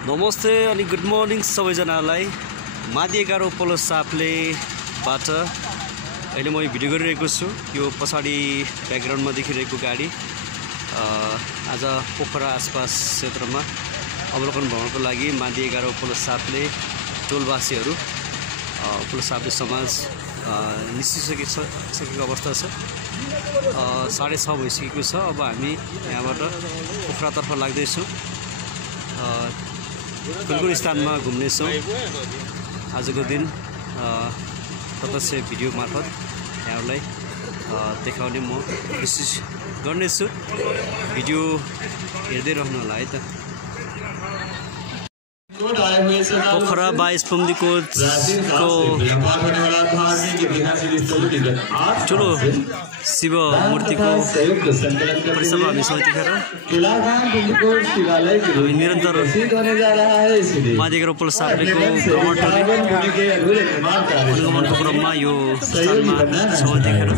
नमस्ते अनि good morning सबैजनालाई। मादी 11 उपल्लो साप्लेबाट अहिले म भिडियो गरिरहेको छु। यो पछाडि ब्याकग्राउन्डमा देखिरहेको गाडी आज पोखरा आसपास क्षेत्रमा अवलोकन भ्रमणको लागि मादी 11 उपल्लो साप्ले टोलवासीहरू उपल्लो साप्ले समाज निस्किसकेको अवस्था छ। 6:30 भइसकेको छ। अब हामी यहाँबाट पोखरातर्फ लाग्दैछौँ। कुन स्थानमा घुम्नेछौँ आजको दिन प्रत्यक्ष भिडियो मार्फत यहाँहरूलाई देखाउने म कोसिस गर्नेछु। भिडियो हेर्दै रहनु होला है त। पोखरा 22 पुम्दीकोटको ठुलो शिव मूर्तिको परिसरमा हामी समेटिखेर निरन्तर मादी 11 उपल्लो साप्लेको अनुगमनको क्रममा यो स्थानमा समेटिखेर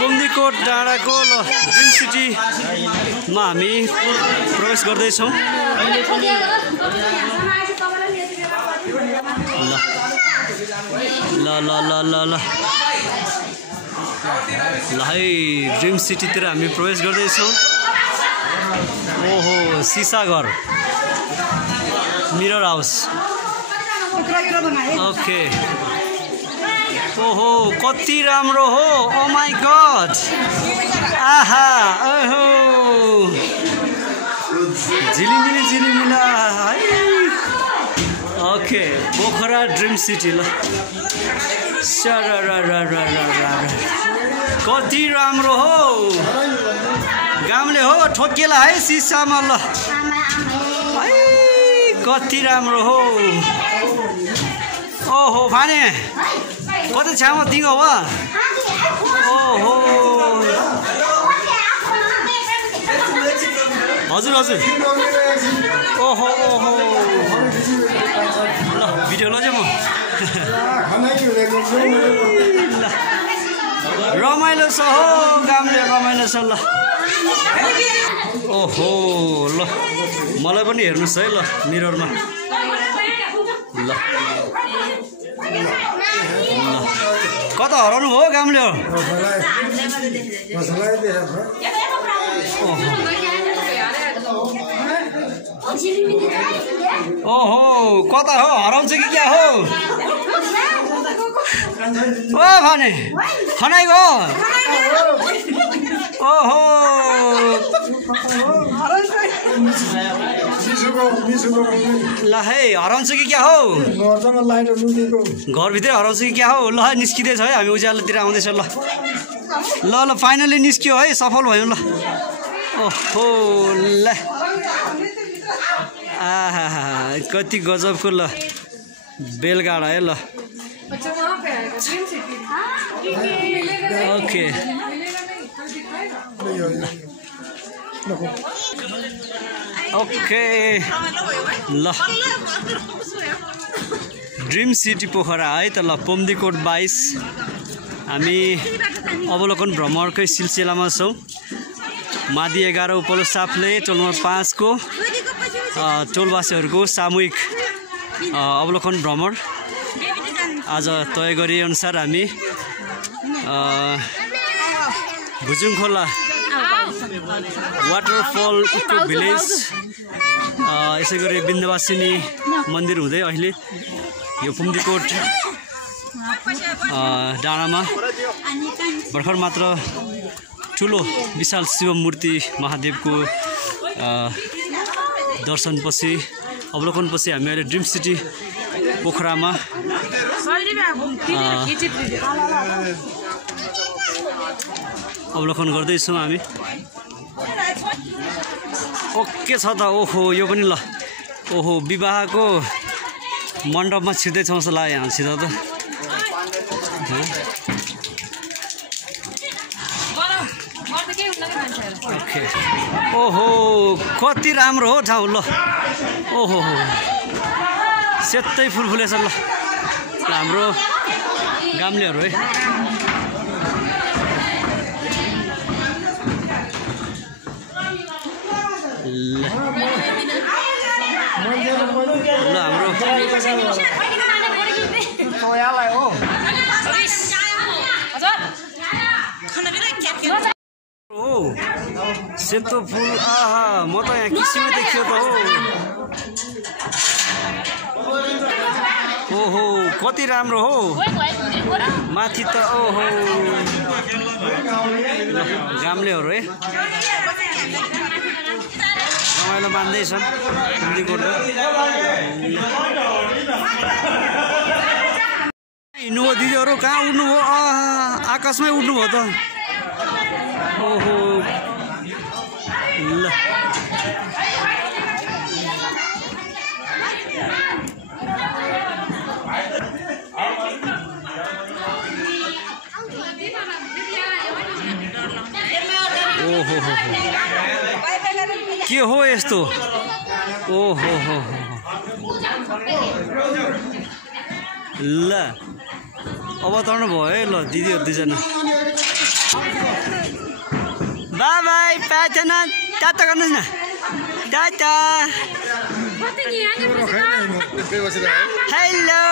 पुम्दीकोट डाँडाको ड्रिम सिटीमा हामी प्रवेश गर्दैछौँ। ल ल ल ल ल ल है ड्रिम सिटीतिर हामी प्रवेश गर्दैछौँ। ओहो सिसा घर मिरर हाउस। ओके ओहो कति राम्रो हो। ओ माई गॉड आहा ओहो झिलिमिला ओके पोखरा ड्रिम सिटी ल कति राम्रो हो। गाउँले हो ठोकेला है सिसामा ल है कति राम्रो हो। ओहो भाने कति छामा दिगो हो। ओहो हजुर हजुर ओहो ओहो ल भिडियो लजाउँ म रमाइलो छ हो गाउँले रमाइलो छ ल। ओहो ल मलाई पनि हेर्नुहोस् है ल मिररमा ल कता हराउनु हो गाउँले हो। ओहो कता हो हराउँछ कि क्या हो। ओ भने खनाइको ओहो ल है हराउँछ कि क्या हो। घरभित्रै हराउँछ कि क्या हो। ल निस्किँदैछ है हामी उज्यालोतिर आउँदैछ ल ल ल फाइनली निस्क्यो है सफल भयो ल। ओहो ल आहा कति गजबको ल बेलगाडा है ल। ओके ओके ल ड्रिम सिटी पोखरा है त ल पुम्दीकोट 22 हामी अवलोकन भ्रमणकै सिलसिलामा छौँ। मादी 11 उपल्लो साप्ले टोल नम्बर 5 को टोलवासीहरूको सामूहिक अवलोकन भ्रमण आज तय गरे अनुसार हामी भुजुङ खोला वाटरफल इको भिलेज यसै गरी विन्ध्यवासिनी मन्दिर हुँदै अहिले यो पुम्दीकोट डाँडामा भर्खर मात्र ठुलो विशाल शिव मूर्ति महादेवको दर्शनपछि अवलोकनपछि हामी अहिले ड्रिम सिटी पोखरामा अवलोकन गर्दैछौँ हामी। ओके छ त। ओहो यो पनि ल ओहो विवाहको मण्डपमा छिर्दैछौँ जस्तो लाग्यो यहाँसित त। ओके ओहो कति राम्रो हो ठाउँ ल। ओहो सेतै फुल फुलेछ ल हाम्रो गाम्लेहरू है ल हाम्रो सेतो फुल आहा म त यहाँ किसिमै देखियो त हो ओहो कति राम्रो हो माथि त ओहो गाम्लेहरू है रमाइलो मान्दैछन् हिँड्नुभयो दिदीहरू कहाँ उड्नुभयो आकाशमै उड्नुभयो त ओहो ल ओहो हो के हो यस्तो ओहो हो ल अब तर्नु भयो है ल दिदीहरू दुईजना बाई बाई पाँचजना टाटा गर्नुहोस् न tata hello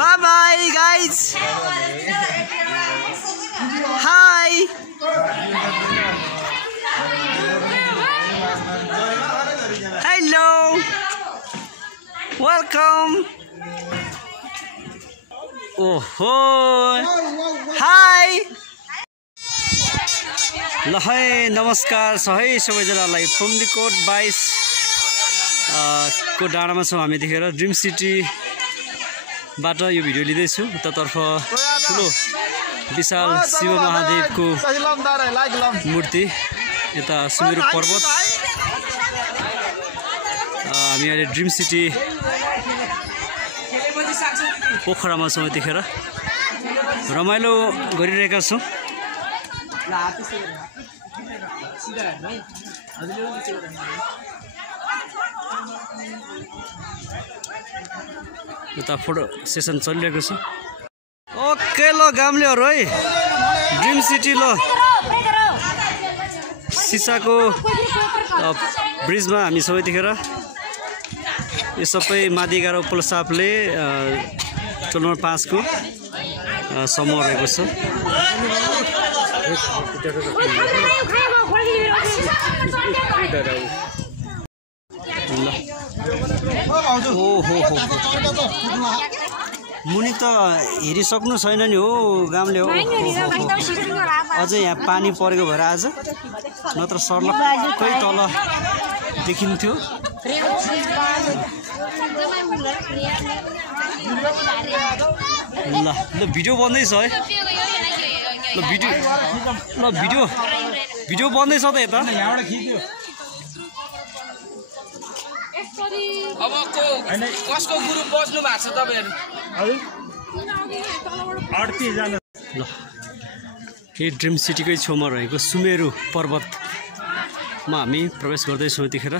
by by guys hi hello welcome ओहो हाई ल है नमस्कार है सबैजनालाई फुम्दीकोट 22 को डाँडामा छौँ हामी देखेर ड्रिम सिटीबाट यो भिडियो लिँदैछु उतातर्फ ठुलो विशाल शिव महादेवको मूर्ति यता सुमेरु पर्वत हामी अहिले ड्रिम सिटी पोखरामा छौँ यतिखेर रमाइलो गरिरहेका छौँ उता फोटो सेसन चलिरहेको छ ओके ल गाम्लेहरू है ड्रिम सिटी ल सिसाको ब्रिजमा हामी सबै देखेर यो सबै मादी गारो उपल सापले टोल नम्बर 5 को समूह रहेको छ मुनि त हेरिसक्नु छैन नि हो गाम्ले हो अझै यहाँ पानी परेको भएर आज नत्र सर्लक्कै तल देखिन्थ्यो ल ल भिडियो बन्दैछ है ल भिडियो बन्दैछ त यता अब कसको गुरु बस्नु भएको छ तपाईहरु ल यही ड्रिम सिटीकै छेउमा रहेको सुमेरु पर्वतमा हामी प्रवेश गर्दैछौँ यतिखेर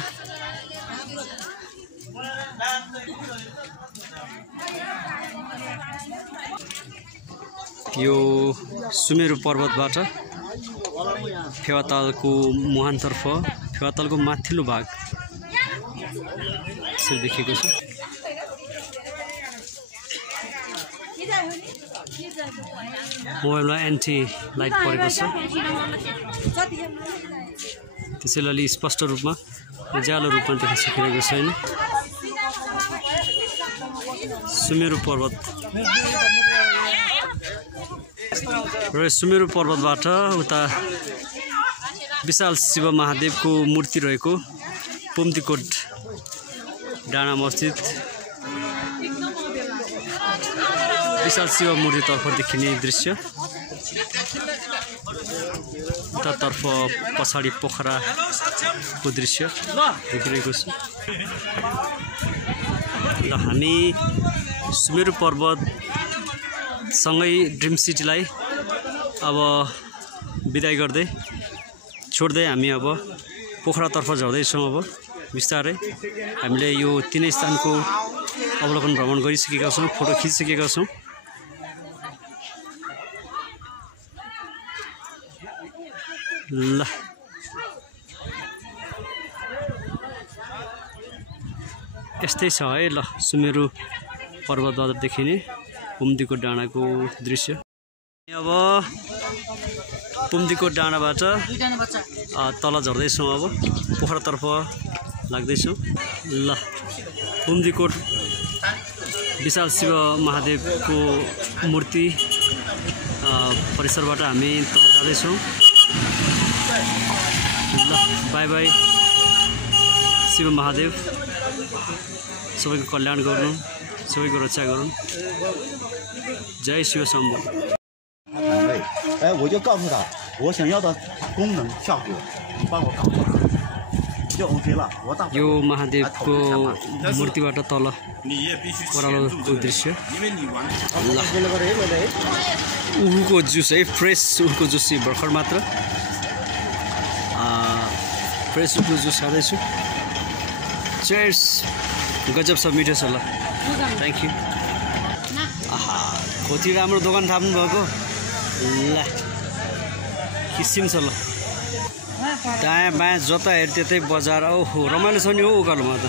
यो सुमेरु पर्वतबाट फेवातालको मुहानतर्फ फेवातालको माथिल्लो भाग देखेको छ मोबाइलमा एन्टी लाइट परेको छ त्यसैले अलि स्पष्ट रूपमा उज्यालो रूपमा देख्न सकिरहेको छैन सुमेरु पर्वत र सुमेरु पर्वतबाट उता विशाल शिव महादेवको मूर्ति रहेको पुम्तीकोट डाँडामा अवस्थित विशाल शिव मूर्तितर्फ देखिने दृश्य उतातर्फ पछाडि पोखराको दृश्य देखिरहेको छ ल हामी सुमेरु पर्वतसँगै ड्रिम सिटीलाई अब बिदाई गर्दै छोड्दै हामी अब पोखरातर्फ झर्दैछौँ अब बिस्तारै हामीले यो तीनै स्थानको अवलोकन भ्रमण गरिसकेका छौँ, फोटो खिचिसकेका छौँ। ल यस्तै छ है। ल सुमेरु पर्वतबाट देखिने पुम्दीको डाँडाको दृश्य। अब पुम्दीको डाँडाबाट तल झर्दैछौँ, अब पोखरातर्फ लाग्दैछौँ। ल पुम्दीकोट विशाल शिव महादेवको मूर्ति परिसरबाट हामी तल जाँदैछौँ। ल बाई बाई शिव महादेव, सबैको कल्याण गरून्, सबैको रक्षा गरून्। जय शिव शम्भु।哎，我就告诉他我想要的功能效果，你帮我搞好就 OK 了。我大 यो महादेवको मूर्तिबाट तल ओह्रालोको दृश्य। उखुको जुस है, फ्रेस उखुको जुस भर्खर मात्र फ्रेस उखुको जुस खाँदैछु। चेयर्स, गजब छ, मिठो छ। ल थ्याङ्क यू। आहा कति राम्रो दोकान थाप्नु भएको। ल किसिम छ। ल दायाँ बायाँ जता हेर त्यतै बजार। ओहो रमाइलो छ नि हो उकालोमा त।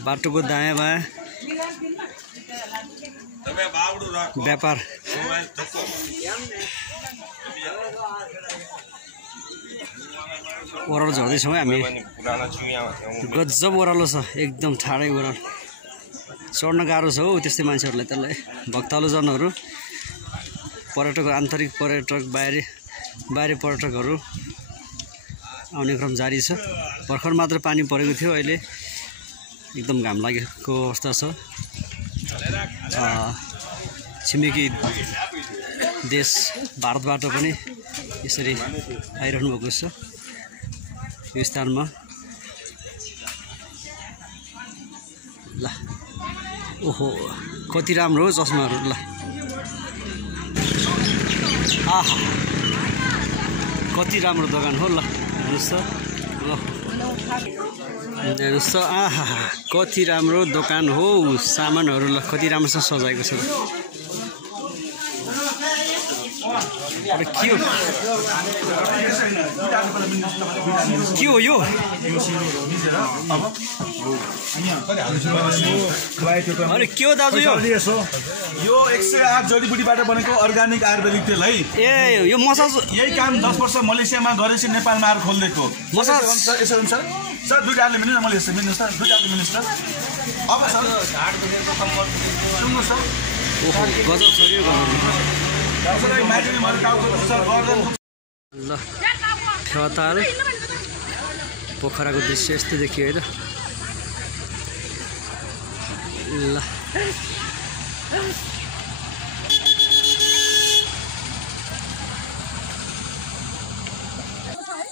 बाटोको दायाँ बायाँ व्यापार। ओह्रालो झर्दैछौँ है हामी। गजब ओह्रालो छ, एकदम ठाडै ओह्रालो। चढ्न गाह्रो छ हो त्यस्तै मान्छेहरूलाई, त्यसलाई भक्तालुजनहरू, पर्यटक, आन्तरिक पर्यटक, बाहिरी पर्यटकहरू आउने क्रम जारी छ। भर्खर मात्र पानी परेको थियो, अहिले एकदम घाम लागेको अवस्था छ। छिमेकी देश भारतबाट पनि यसरी आइरहनु भएको छ यो स्थानमा। ल ओहो कति राम्रो हो चस्माहरू। ल आहा कति राम्रो दोकान हो। ल हेर्नुहोस् त, आहा कति राम्रो दोकान हो। सामानहरू ल कति राम्रोसँग सजाएको छ। अरे के हो यो? अरे के हो दाजु यो? यो 108 जडीबुटीबाट बनेको अर्ग्यानिक आयुर्वेदिक तेल है। ए यो मसाज यही काम 10 वर्ष मलेसियामा गरेपछि नेपालमा आएर खोलिदिएको। मसाज यसो हुन्छ सर, दुईटा हाल्ने मिल्दैन। मैले यस्तो मिल्नु सर, दुईटा हाल्ने मिल्नु सर। अब सर सुन्नु सर, ओहो गजब छ यो। ल फेवाताल पोखराको दृश्य यस्तो देखियो है त। ल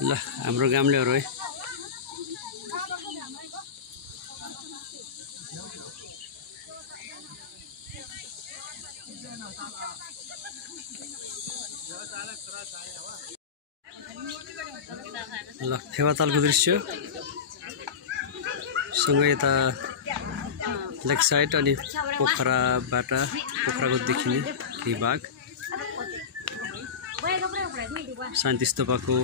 ल हाम्रो गाउँलेहरू है। ल फेवातालको दृश्य सँगै यता लेक साइड अनि पोखराको देखिने केही भाग। शान्ति स्तूपको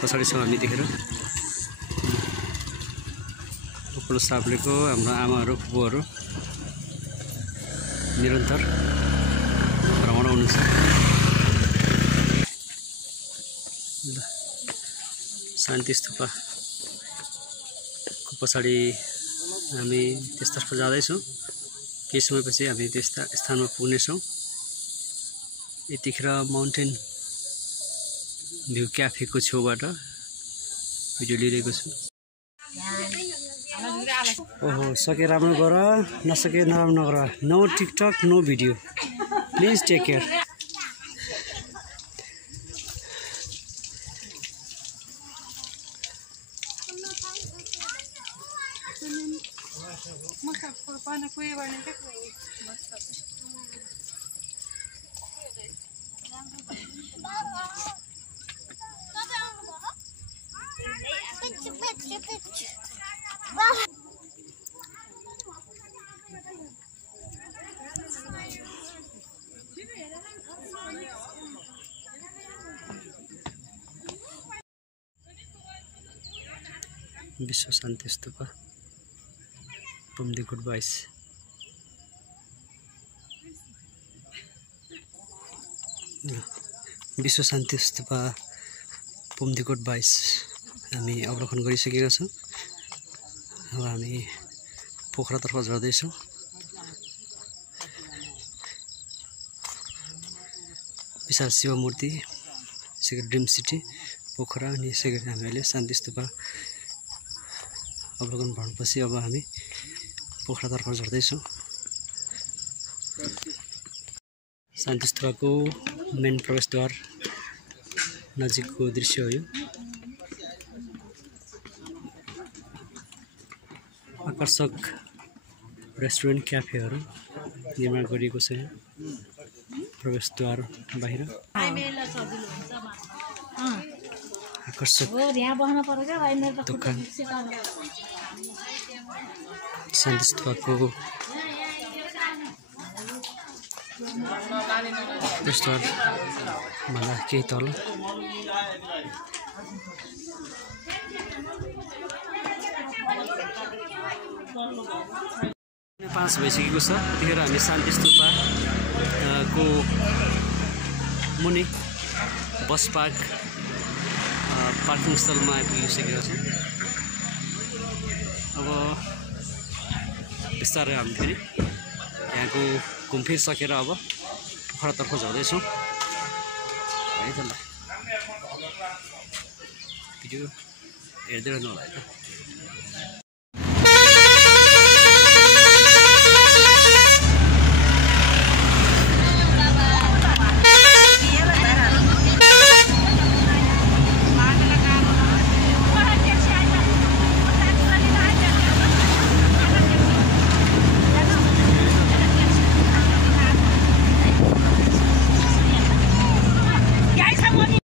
पछाडि छ हामी देखेर। उपलो साप्लेको हाम्रो आमाहरू, फुपूहरू निरन्तर भ्रमण हुनुहुन्छ। शान्ति स्तूपको पछाडि हामी त्यसतर्फ जाँदैछौँ। केही समयपछि हामी त्यस स्थानमा पुग्नेछौँ। यतिखेर माउन्टेन भ्यू क्याफेको छेउबाट भिडियो लिइरहेको छु। ओहो सके राम्रो गर, नसके नराम्रो नगर। No TikTok, no video. Please take care. Vishwa Shanti स्तूप पुम्दीकोट 22 विश्व शान्ति स्तूप पुम्दीकोट 22 हामी अवलोकन गरिसकेका छौँ। अब हामी पोखरातर्फ झर्दैछौँ। विशाल शिव मूर्ति यसै गरी ड्रिम सिटी पोखरा अनि यसै गरी हामी अहिले शान्ति स्तूप अवलोकन भएपछि अब हामी पोखरातर्फ झर्दैछौँ। शान्ति स्तूपको मेन प्रवेशद्वार नजिकको दृश्य हो यो। आकर्षक रेस्टुरेन्ट क्याफेहरू निर्माण गरिएको छ। प्रवेशद्वार बाहिर आकर्षक दोकान शान्ति स्तूपको प्रवेशद्वार भन्दा केही तल 5 भइसकेको छ। त्यतिखेर हामी शान्ति स्तूप को मुनि बस पार्क पार्किङ स्थलमा आइपुगिसकेका छौँ। अब बिस्तारै हामी फेरि यहाँको घुमफिर अब पोखरातर्फ झर्दैछौँ है त। ल भिडियो हेर्दै रहनु होला है त।